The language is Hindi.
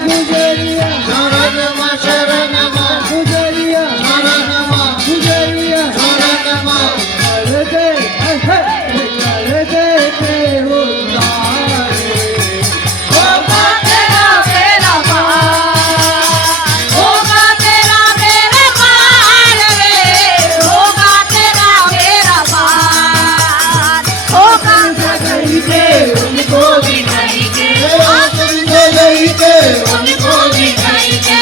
गुजरिया शरण मा शरण मा गुजरिया शरण मा गुजरिया शरण मा करते के उद्धारे होगा तेरा मेरा पार होगा तेरा मेरा पार रे होगा तेरा मेरा पार होगा सगाई के उनको दिखाई के उनको दिखाई के